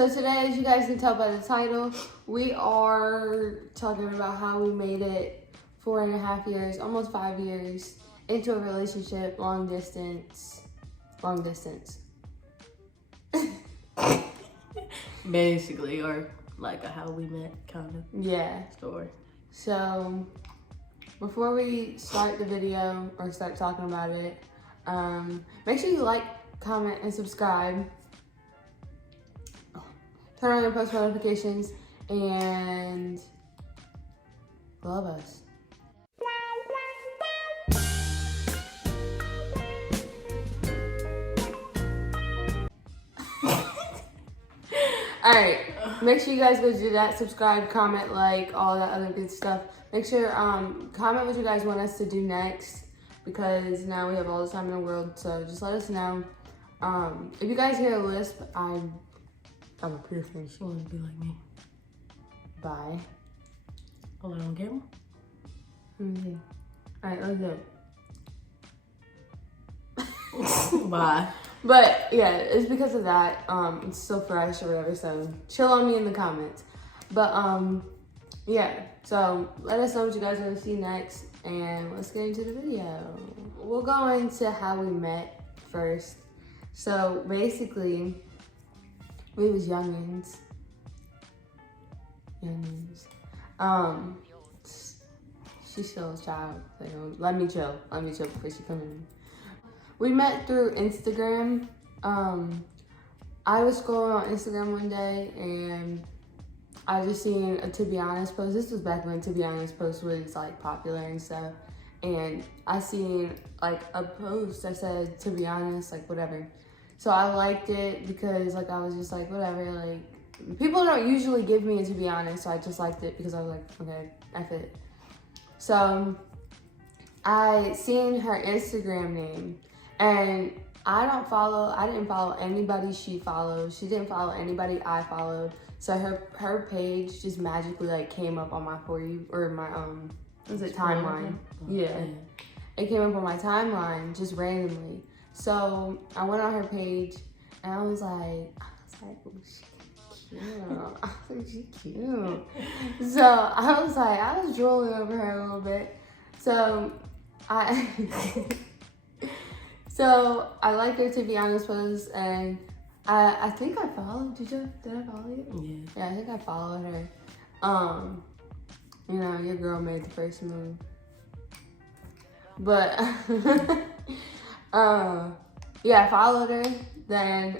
So today, as you guys can tell by the title, we are talking about how we made it 4.5 years, almost 5 years into a relationship, long distance. Basically, or like a how we met kind of story. So before we start the video or start talking about it, make sure you like, comment, and subscribe. Turn on your post notifications and love us. All right, make sure you guys go do that. Subscribe, comment, like, all that other good stuff. Make sure comment what you guys want us to do next, because now we have all the time in the world. So just let us know. If you guys hear a lisp, I'm a person. She wants to be like me. Bye. Oh, I don't get one? Mm-hmm. All right, let's do it. Bye. But yeah, it's because of that. It's still fresh or whatever, so chill on me in the comments. But yeah, so let us know what you guys want to see next, and let's get into the video. We'll go into how we met first. So basically, we was youngins. She's still a child. So let me chill before she comes in. We met through Instagram. I was scrolling on Instagram one day and I just seen a To Be Honest post. This was back when To Be Honest post was like popular and stuff. And I seen like a post that said To Be Honest, like whatever. So I liked it because like I was just like whatever, like people don't usually give me a To Be Honest, so I just liked it because I was like, okay, F it. So I seen her Instagram name. And I didn't follow anybody she followed. She didn't follow anybody I followed. So her page just magically like came up on my For You, or my timeline. Yeah. It came up on my timeline just randomly. So I went on her page and I was like, oh, she cute. So I was drooling over her a little bit. So So I liked her To Be Honest post, and I think I followed. Did I follow you? Yeah. Yeah, I think I followed her. You know, your girl made the first move. But yeah, I followed her. Then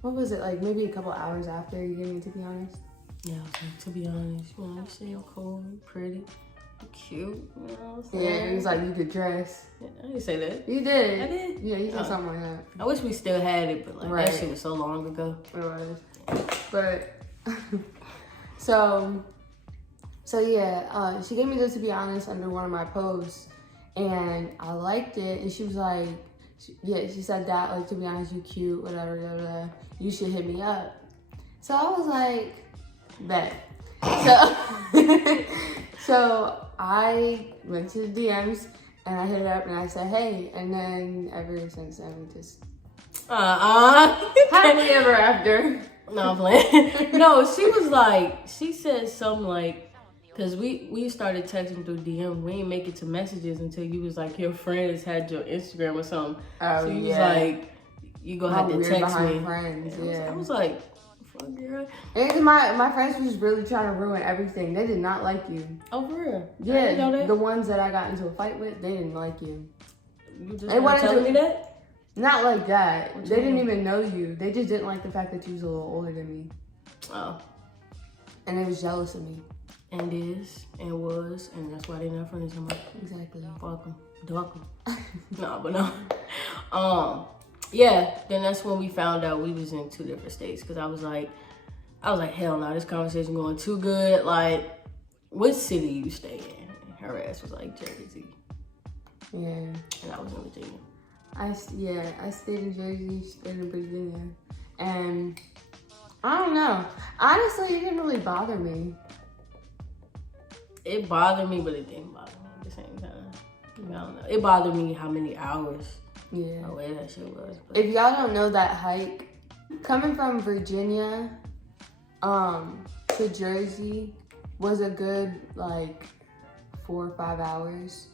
what was it, like maybe a couple hours after you gave me To Be Honest? Yeah, I was like, to be honest, you know, you seem cool, pretty, cute, you know what I'm saying? Yeah, it was like you could dress. Yeah, I didn't say that. You did. I did? Yeah, you said something like that. I wish we still had it, but like that shit was so long ago. It was. But so yeah, she gave me the To Be Honest under one of my posts, and I liked it, and she was like, she said that, like, to be honest, you cute, whatever, blah, blah, you should hit me up. So I was like, bet. So I went to the DMs and I hit it up and I said, hey, and then ever since then we just happily ever after. No, I'm playing. No, she was like, she said something like, because we started texting through DM. We didn't make it to messages until you was like, your friends had your Instagram or something. Oh, so you was like, you gonna have to text me. Friends, I was like, fuck, girl. And my friends was really trying to ruin everything. They did not like you. Oh, for real? Yeah, the ones that I got into a fight with, they didn't like you. You just not telling me that? Not like that. They didn't even know you. They just didn't like the fact that you was a little older than me. Oh. And they was jealous of me. And is, and was, and that's why they're not friends anymore. Exactly. Fuck them. Duck them. No, but no. Yeah, then that's when we found out we was in 2 different states. Because I was like, hell no, this conversation going too good. Like, what city you stay in? And her ass was like, Jersey. Yeah. And I was in Virginia. I stayed in Jersey, stayed in Virginia. And I don't know. Honestly, it didn't really bother me. It bothered me, but it didn't bother me at the same time. I don't know. It bothered me how many hours away that shit was. But if y'all don't know that hike, Coming from Virginia to Jersey was a good like 4 or 5 hours,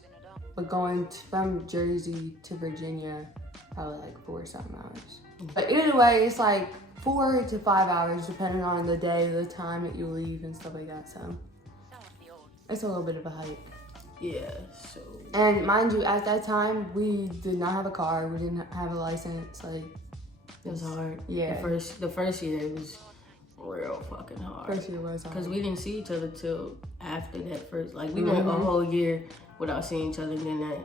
but going from Jersey to Virginia probably like 4 something hours. But either way, it's like 4 to 5 hours depending on the day, the time that you leave and stuff like that. So it's a little bit of a hike. Yeah, so. And mind you, at that time, we did not have a car. We didn't have a license. Like, it was hard. Yeah. The first year it was real fucking hard. First year was hard. Because we didn't see each other till after that first. Like, we went a whole year without seeing each other. And then that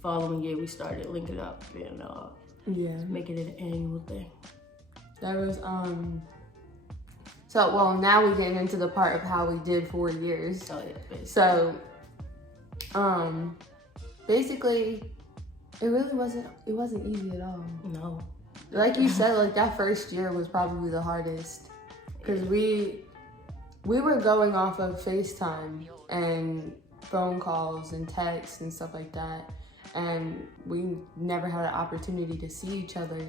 following year, we started linking up and making it an annual thing. That was, so, well, now we're getting into the part of how we did 4 years. Oh, yeah, basically. So, basically, it really wasn't easy at all. No. Like you said, like that first year was probably the hardest. Because we were going off of FaceTime and phone calls and texts and stuff like that. And we never had an opportunity to see each other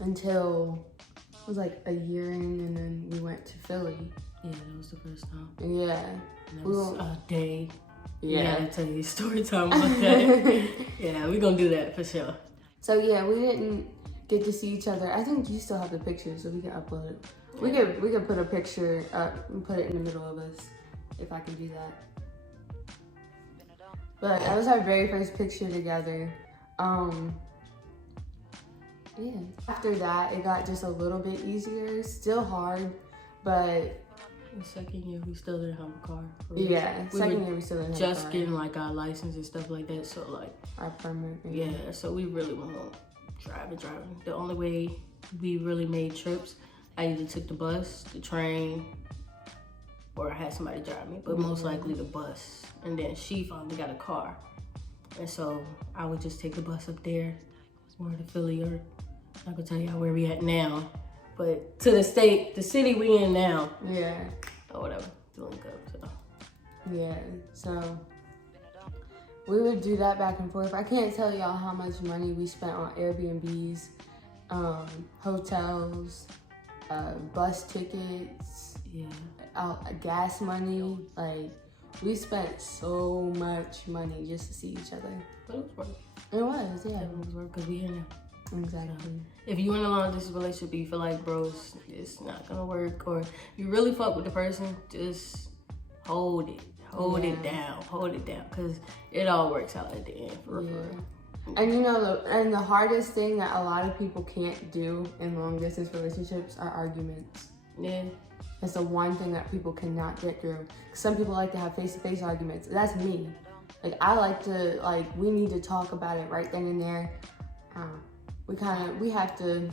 until it was like a year in, and then we went to Philly. Yeah, that was the first time. Yeah. And that was a day. Yeah. I'll tell you a story time about that. Yeah, we're gonna do that for sure. So yeah, we didn't get to see each other. I think you still have the picture, so we can upload it. Yeah. We could put a picture up and put it in the middle of us, if I can do that. But that was our very first picture together. Yeah. After that, it got just a little bit easier. Still hard, but the second year we still didn't have a car. Yeah, second year we still didn't have a car. Just getting like our license and stuff like that. So like our permit. Yeah, so we really weren't driving. The only way we really made trips, I either took the bus, the train, or I had somebody drive me, but most likely the bus. And then she finally got a car. And so I would just take the bus up there, or to Philly, or I could tell y'all where we at now. But to the city we in now. Yeah. Or whatever, to link up, so. Yeah, so we would do that back and forth. I can't tell y'all how much money we spent on Airbnbs, hotels, bus tickets, gas money. Like, we spent so much money just to see each other. But it was worth it. It was, yeah. It was worth, because we in there. Exactly. If you're in a long distance relationship, you feel like, bro, it's not gonna work, or you really fuck with the person, just hold it down, because it all works out at the end, for real. And you know, the hardest thing that a lot of people can't do in long distance relationships are arguments. Yeah. It's the one thing that people cannot get through. Some people like to have face-to-face arguments. That's me. Like, I like to, we need to talk about it right then and there. We have to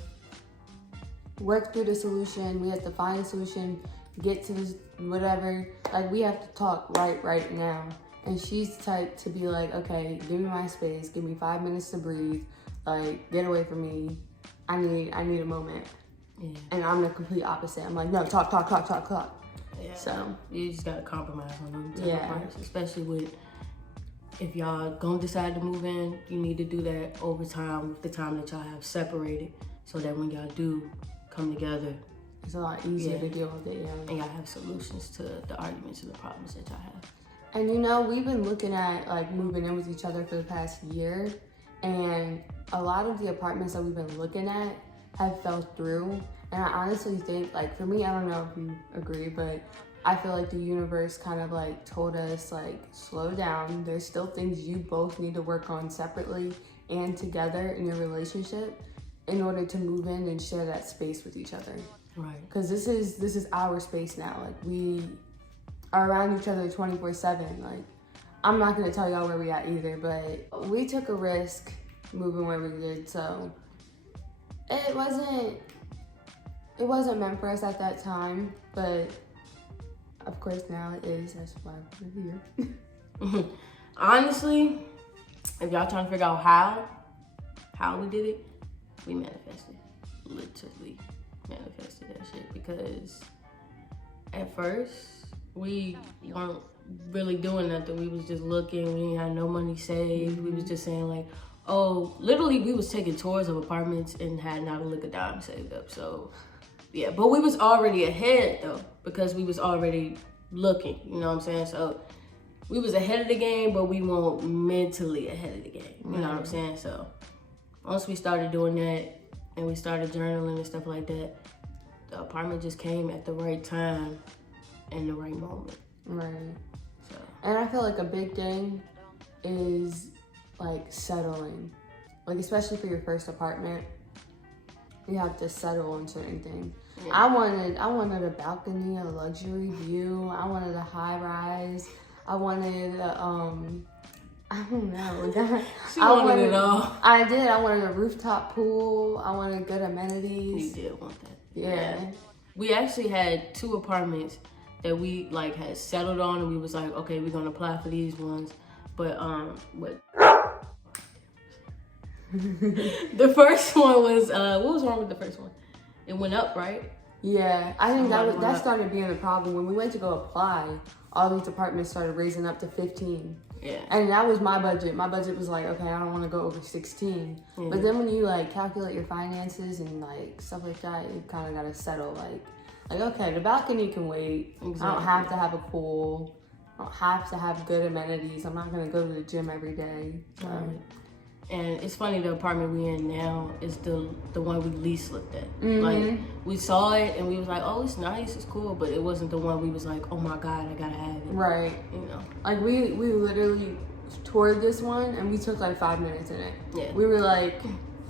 work through the solution. We have to find a solution, get to this, whatever. Like, we have to talk right now. And she's the type to be like, okay, give me my space. Give me 5 minutes to breathe. Like, get away from me. I need a moment. Yeah. And I'm the complete opposite. I'm like, no, talk. Yeah. So you just gotta compromise on them type of parts, especially with, if y'all gonna decide to move in, you need to do that over time, with the time that y'all have separated, so that when y'all do come together, it's a lot easier to deal with it, and y'all have solutions to the arguments and the problems that y'all have. And you know, we've been looking at moving in with each other for the past year, and a lot of the apartments that we've been looking at have fell through. And I honestly think, for me, I don't know if you agree, but I feel like the universe kind of told us slow down. There's still things you both need to work on separately and together in your relationship in order to move in and share that space with each other. Right. Because this is our space now. We are around each other 24/7. I'm not gonna tell y'all where we at either, but we took a risk moving where we did, so it wasn't meant for us at that time, but of course now it is. That's why we're here. Honestly, if y'all trying to figure out how we did it, we manifested. Literally manifested that shit, because at first we weren't really doing nothing. We was just looking. We didn't have no money saved. We was just saying Oh, literally, we was taking tours of apartments and had not a lick of dime saved up. So, yeah. But we was already ahead, though, because we was already looking. You know what I'm saying? So, we was ahead of the game, but we weren't mentally ahead of the game. You know what I'm saying? So, once we started doing that and we started journaling and stuff like that, the apartment just came at the right time and the right moment. Right. So. And I feel like a big thing is like settling. Like especially for your first apartment, you have to settle on certain things. Yeah. I wanted a balcony, a luxury view. I wanted a high rise. I wanted a, I don't know. I wanted it all. I did. I wanted a rooftop pool. I wanted good amenities. You did want that. Yeah. We actually had 2 apartments that we like had settled on, and we was like, okay, we're gonna apply for these ones. But the first one was what was wrong with the first one? It went up, right? Yeah, I think that started being the problem when we went to go apply. All these apartments started raising up to 15. Yeah. And that was my budget. My budget was like, okay, I don't want to go over 16. Mm-hmm. But then when you like calculate your finances and like stuff like that, you kind of got to settle. Like okay, the balcony can wait. Exactly. I don't have to have a pool. I don't have to have good amenities. I'm not gonna go to the gym every day. Right. And it's funny, the apartment we in now is the one we least looked at. Mm-hmm. Like, we saw it and we was like, oh, it's nice, it's cool, but it wasn't the one we was like, oh my God, I gotta have it. Right. You know? Like, we literally toured this one and we took like 5 minutes in it. Yeah. We were like,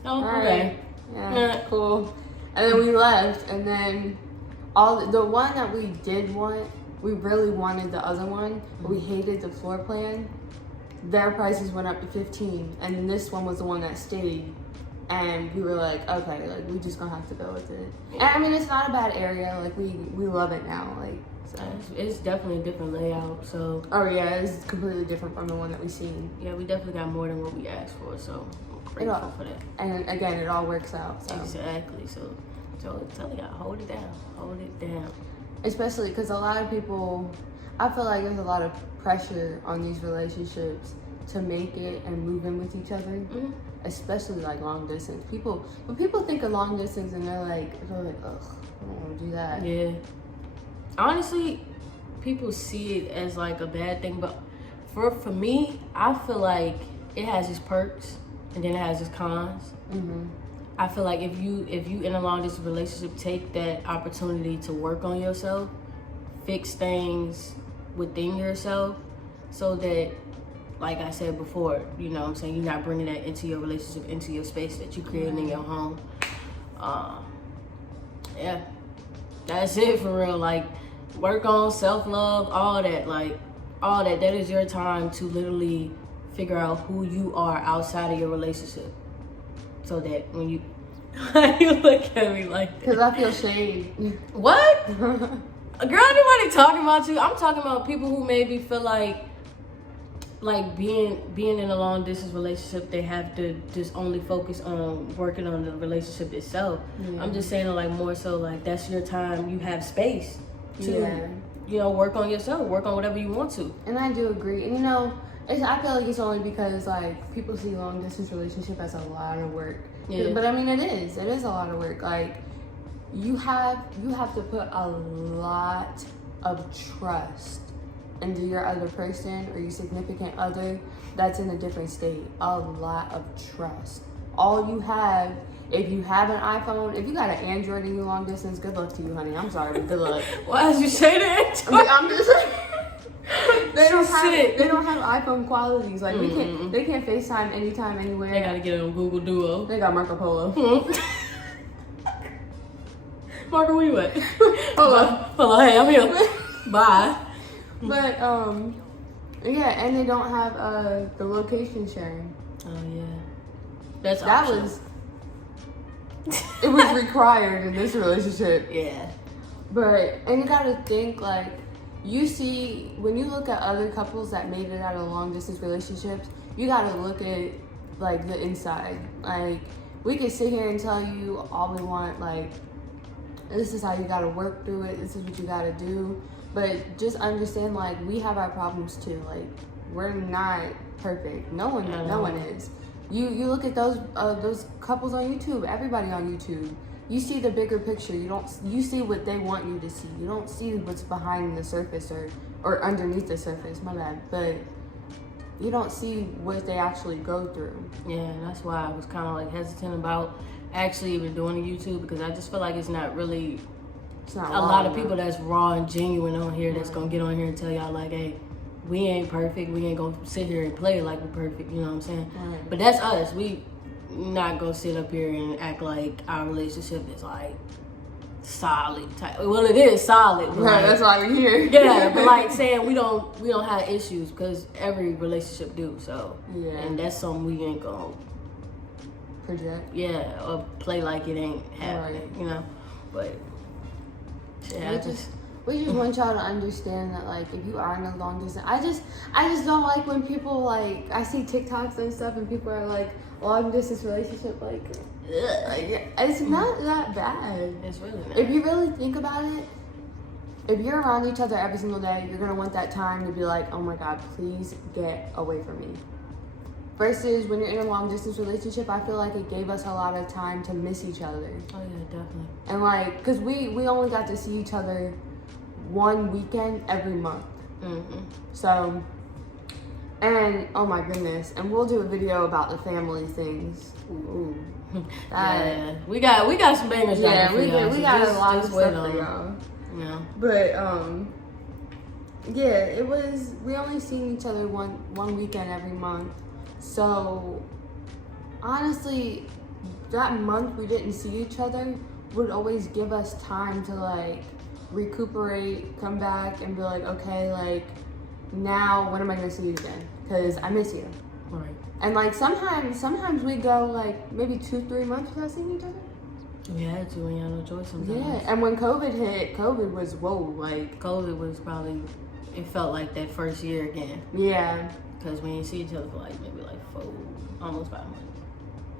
oh, okay. Yeah, cool. And then we left, and then the one that we did want, we really wanted the other one, but we hated the floor plan. Their prices went up to 15, and this one was the one that stayed. And we were like, okay, like we just gonna have to go with it. And I mean, it's not a bad area. Like we love it now. Like so. It's definitely a different layout. So. Oh yeah, it's completely different from the one that we seen. Yeah, we definitely got more than what we asked for. So I'm grateful for that. And again, it all works out. So. Exactly. So tell you, hold it down. Especially because a lot of people, I feel like there's a lot of pressure on these relationships to make it and move in with each other, mm-hmm. especially like long distance. When people think of long distance and they're like, ugh, I don't want to do that. Yeah. Honestly, people see it as like a bad thing, but for me, I feel like it has its perks and then it has its cons. Mm-hmm. I feel like if you in a long distance relationship, take that opportunity to work on yourself, fix things within yourself, so that, like I said before, you know what I'm saying, you're not bringing that into your relationship, into your space that you created in your home. Yeah, that's it for real. Like, work on self-love, all that. That is your time to literally figure out who you are outside of your relationship. So that when you look at me like that. Because I feel shade. What? Girl, anybody talking about you? I'm talking about people who maybe feel like being in a long distance relationship, they have to just only focus on working on the relationship itself. Yeah. I'm just saying, like, more so like that's your time. You have space to, work on yourself, work on whatever you want to. And I do agree. And I feel like it's only because like people see long distance relationship as a lot of work. Yeah. But I mean, it is a lot of work. Like you have to put a lot of trust into your other person or your significant other that's in a different state. A lot of trust. All you have, if you have an iPhone, if you got an Android and you long distance, good luck to you, honey. I'm sorry, but good luck. Why did you say that? I'm just like, they don't have iPhone qualities. Like they can't FaceTime anytime, anywhere. They gotta get it on Google Duo. They got Marco Polo. Marco, where you at? Hello, hey, I'm here. Bye. But yeah, and they don't have the location sharing. Oh yeah, that was it was required in this relationship. Yeah, and you gotta think like. You see, when you look at other couples that made it out of long distance relationships, you gotta look at like the inside. Like we can sit here and tell you all we want, like this is how you gotta work through it, this is what you gotta do. But just understand, like we have our problems too. Like we're not perfect. No one is. You look at those couples on YouTube, everybody on YouTube. You see the bigger picture. You see what they want you to see. You don't see what's behind the surface or underneath the surface. My bad, but you don't see what they actually go through. Yeah, and that's why I was kind of like hesitant about actually even doing the YouTube, because I just feel like it's not really a lot of people that's raw and genuine on here that's gonna get on here and tell y'all like, hey, we ain't perfect. We ain't gonna sit here and play like we're perfect. You know what I'm saying? Right. But that's us. We not gonna sit up here and act like our relationship is like solid type. Well, it is solid. But Right, like, that's why we're here. Yeah, but like saying we don't have issues, because every relationship do. So yeah, and that's something we ain't gonna project. Yeah, or play like it ain't happening. Right. You know, but yeah, we just want y'all to understand that, like, if you are in a long distance, I just don't like when people, like, I see TikToks and stuff and people are like, long distance relationship, like it's not that bad. It's really not. If you really think about it, if you're around each other every single day, you're gonna want that time to be like, oh my God, please get away from me. Versus when you're in a long distance relationship, I feel like it gave us a lot of time to miss each other. Oh yeah, definitely. And like, cause we only got to see each other one weekend every month. Mm-hmm. So, and oh my goodness, and we'll do a video about the family things. Ooh. Yeah, we got some bangers. Yeah, we got just, a lot of just stuff for y'all. Yeah. But yeah, it was. We only seen each other one weekend every month. So honestly, that month we didn't see each other would always give us time to like recuperate, come back, and be like, okay, like now when am I gonna see you again? Because I miss you. Right. And like sometimes we go like maybe 2-3 months without seeing each other. We had to, when you had no choice sometimes. Yeah, and when COVID hit, COVID was whoa, like COVID was probably, it felt like that first year again. Yeah. Because we didn't see each other for like maybe like almost 5 months.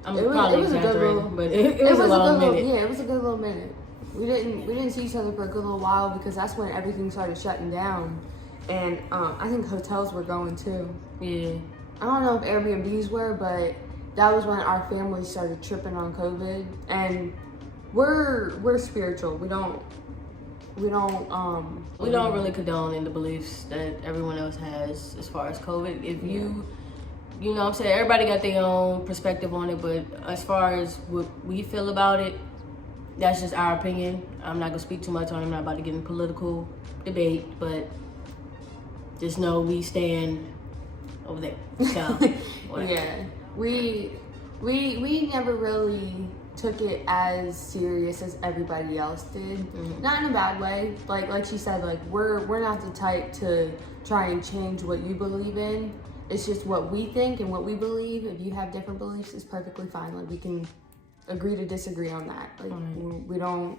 I'm It probably was a good exaggerating, little, but it was a long minute. Yeah, it was a good little minute. We didn't see each other for a good little while because that's when everything started shutting down, and I think hotels were going too. Yeah. I don't know if Airbnbs were, but that was when our family started tripping on COVID. And we're spiritual. We don't really condone in the beliefs that everyone else has as far as COVID. If you know what I'm saying, everybody got their own perspective on it, but as far as what we feel about it, that's just our opinion. I'm not gonna speak too much on it. I'm not about to get in political debate, but just know we stand over there. So yeah, we never really took it as serious as everybody else did. Mm-hmm. Not in a bad way. Like she said, like we're not the type to try and change what you believe in. It's just what we think and what we believe. If you have different beliefs, it's perfectly fine. Like we can agree to disagree on that. Like we don't.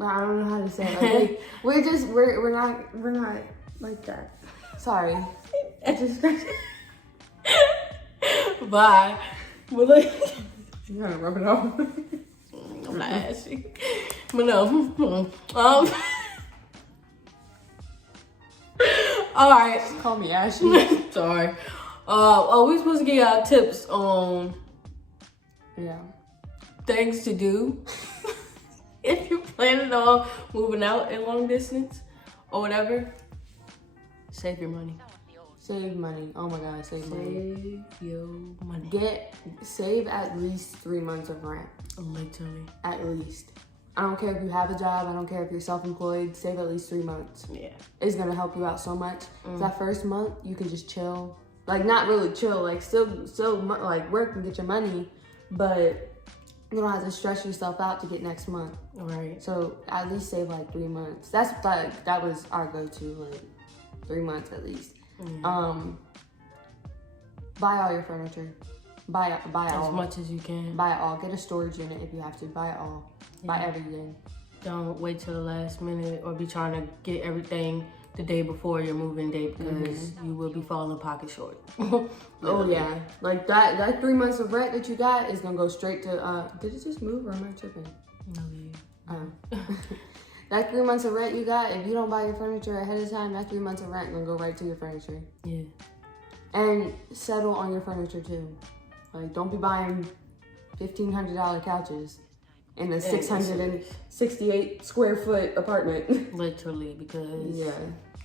I don't know how to say it. Like, we're not like that. Sorry. I just bye. Well, like, you gotta rub it off. I'm not ashy. But no. All right. Just call me Ashy. Sorry. We supposed to give y'all tips on things to do if you're planning on moving out in long distance or whatever. Save your money. Save money. Oh my God, save money. Save your money. Save at least 3 months of rent. Literally. At least. I don't care if you have a job. I don't care if you're self-employed. Save at least 3 months. Yeah. It's gonna help you out so much. That first month, you can just chill. Like, not really chill. Like, still like work and get your money, but you don't have to stress yourself out to get next month. Right. So at least save like 3 months. That was our go-to, like 3 months at least. Buy all your furniture. Buy all. As much as you can. Buy it all. Get a storage unit if you have to. Buy it all. Yeah. Buy everything. Don't wait till the last minute or be trying to get everything the day before your moving day, because you will be falling pocket short. Oh yeah. Like that 3 months of rent that you got is gonna go straight to did it just move or am I tripping? No, yeah. That 3 months of rent you got, if you don't buy your furniture ahead of time, that 3 months of rent gonna go right to your furniture. Yeah. And settle on your furniture too. Like, don't be buying $1,500 couches in a 668 square foot apartment. Literally, because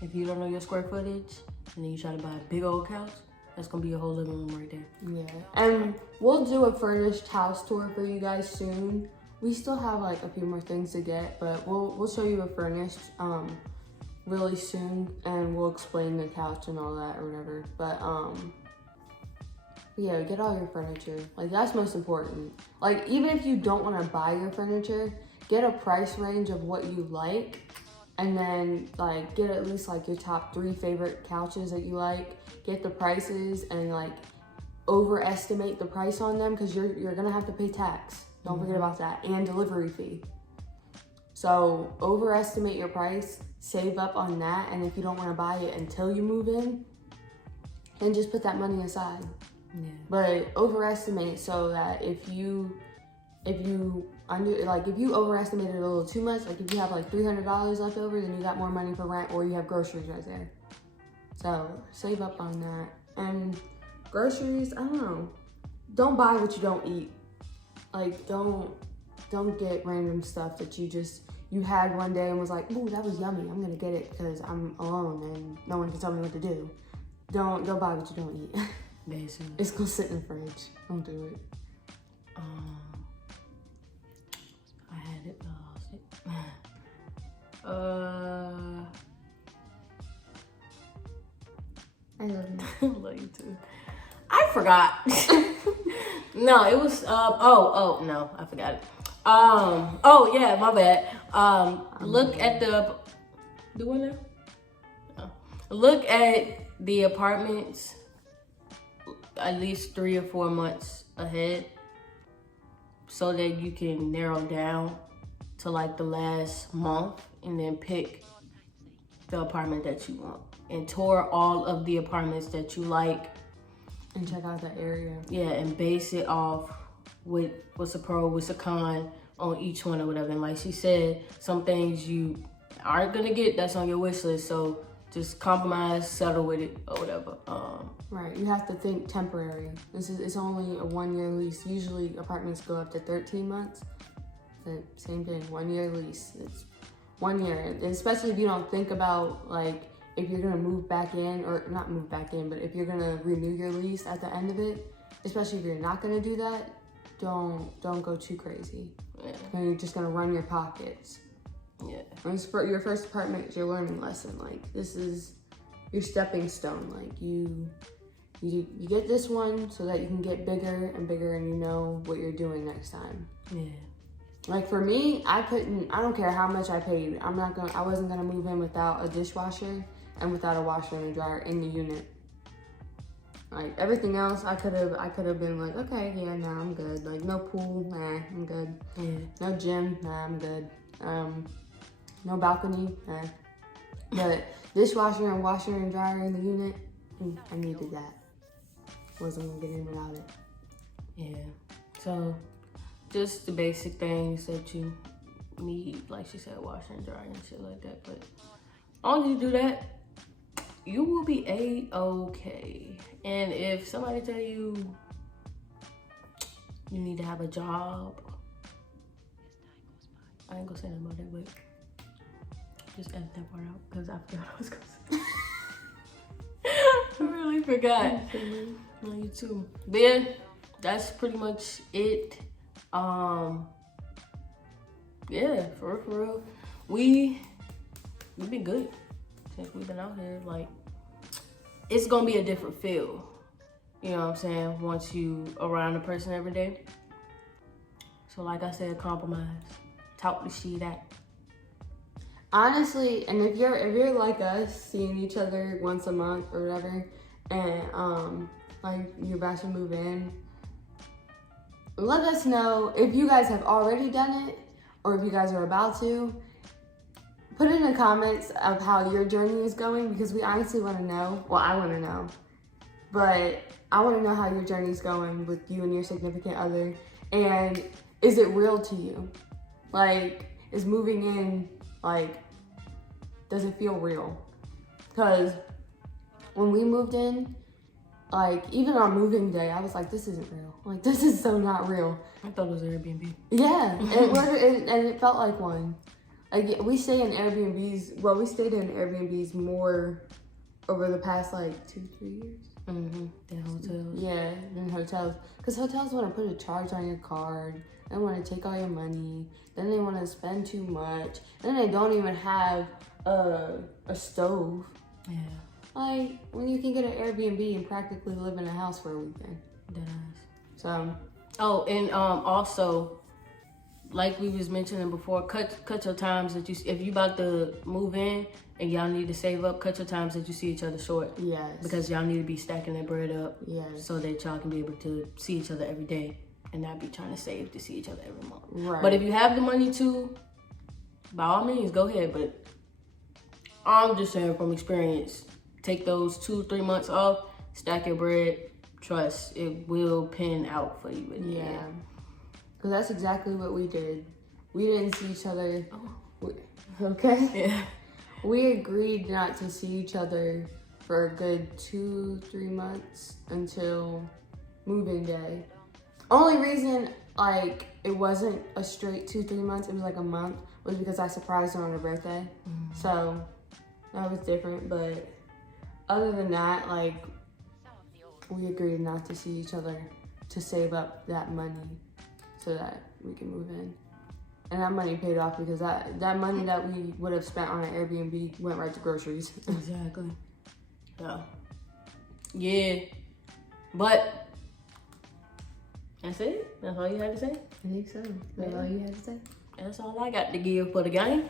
if you don't know your square footage and then you try to buy a big old couch, that's gonna be a whole living room right there. Yeah, and we'll do a furnished house tour for you guys soon. We still have like a few more things to get, but we'll show you a furnished really soon, and we'll explain the couch and all that or whatever. But yeah, get all your furniture. Like, that's most important. Like, even if you don't want to buy your furniture, get a price range of what you like, and then like get at least like your top 3 favorite couches that you like. Get the prices and like overestimate the price on them, because you're gonna have to pay tax. Don't forget about that, and delivery fee. So overestimate your price, save up on that, and if you don't want to buy it until you move in, then just put that money aside. Yeah. But overestimate so that if you overestimate it a little too much, like if you have like $300 left over, then you got more money for rent, or you have groceries right there. So save up on that. And groceries, I don't know. Don't buy what you don't eat. Like, don't get random stuff that you had one day and was like, ooh, that was yummy. I'm gonna get it because I'm alone and no one can tell me what to do. Don't buy what you don't eat. Basically. It's gonna sit in the fridge. Don't do it. I had it, but I lost it. I love you too. I forgot. No, it was no, I forgot it. Oh yeah, my bad. Look at the one now. Look at the apartments at least 3 or 4 months ahead, so that you can narrow down to like the last month, and then pick the apartment that you want, and tour all of the apartments that you like, and check out the area. Yeah, and base it off with what's a pro, what's a con on each one or whatever. And like she said, some things you aren't gonna get that's on your wish list, so just compromise, settle with it or whatever. Right, you have to think temporary. It's only a 1-year lease. Usually apartments go up to 13 months. But same thing, 1-year lease. It's 1 year, and especially if you don't think about like if you're gonna move back in, or not move back in, but if you're gonna renew your lease at the end of it, especially if you're not gonna do that, don't go too crazy. Yeah. You're just gonna run your pockets. Yeah. And for your first apartment, it's your learning lesson. Like, this is your stepping stone. Like, you get this one so that you can get bigger and bigger, and you know what you're doing next time. Yeah. Like, for me, I don't care how much I paid. I wasn't gonna move in without a dishwasher and without a washer and a dryer in the unit. Like, everything else, I could have been like, okay, yeah, nah, I'm good. Like, no pool, nah, I'm good. Yeah. No gym, nah, I'm good. No balcony, nah. But dishwasher and washer and dryer in the unit, I needed that. Wasn't gonna get in without it. Yeah. So, just the basic things that you need, like she said, washer and dryer and shit like that. But as long as you do that, you will be A-okay. And if somebody tell you you need to have a job, I ain't gonna say nothing about that, but just edit that part out, because I forgot what I was gonna say. I really forgot. No, you too. But yeah, that's pretty much it. Yeah, for real. We've been good since we've been out here. Like, it's gonna be a different feel. You know what I'm saying? Once you around a person every day. So like I said, compromise. Talk the shit out. Honestly, and if you're like us, seeing each other once a month or whatever, and like you're about to move in, let us know if you guys have already done it or if you guys are about to. Put in the comments of how your journey is going, because we honestly want to know. Well, I want to know, but I want to know how your journey is going with you and your significant other, and is it real to you? Like, is moving in, like, does it feel real? Because when we moved in, like, even on moving day, I was like, this isn't real. Like, this is so not real. I thought it was Airbnb. Yeah, and it felt like one. Like, we stay in Airbnbs. Well, we stayed in Airbnbs more over the past, like, 2-3 years. Than hotels. Yeah, than hotels. Because hotels want to put a charge on your card. They want to take all your money. Then they want to spend too much. Then they don't even have a stove. Yeah. Like, when you can get an Airbnb and practically live in a house for a weekend. That is. So. Oh, and also, like we was mentioning before, cut your times that if you about to move in and y'all need to save up, cut your times that you see each other short. Yes. Because y'all need to be stacking that bread up. Yes. So that y'all can be able to see each other every day and not be trying to save to see each other every month. Right. But if you have the money to, by all means, go ahead. But I'm just saying from experience, take those 2-3 months off, stack your bread. Trust, it will pin out for you. Yeah. Because that's exactly what we did. We didn't see each other. Okay? Yeah. We agreed not to see each other for a good 2-3 months until moving day. Only reason, like, it wasn't a straight 2-3 months, it was like a month, was because I surprised her on her birthday. So, that was different. But other than that, like, we agreed not to see each other to save up that money so that we can move in. And that money paid off because that money that we would have spent on an Airbnb went right to groceries. Exactly. So, yeah. But that's it. That's all you had to say? I think so. That's all you had to say? That's all I got to give for the game.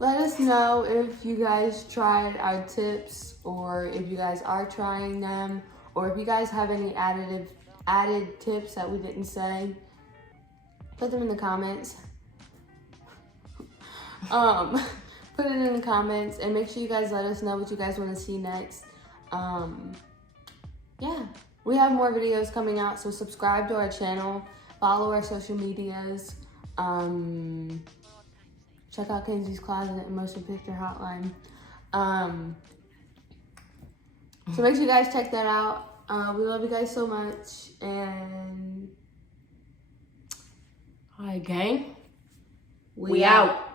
Let us know if you guys tried our tips or if you guys are trying them or if you guys have any added tips that we didn't say. Put them in the comments. Put it in the comments and make sure you guys let us know what you guys want to see next. Yeah, we have more videos coming out, so subscribe to our channel, follow our social medias. Check out Kenzie's Closet and Motion Picture Hotline. So make sure you guys check that out. We love you guys so much. And all right, gang. we out.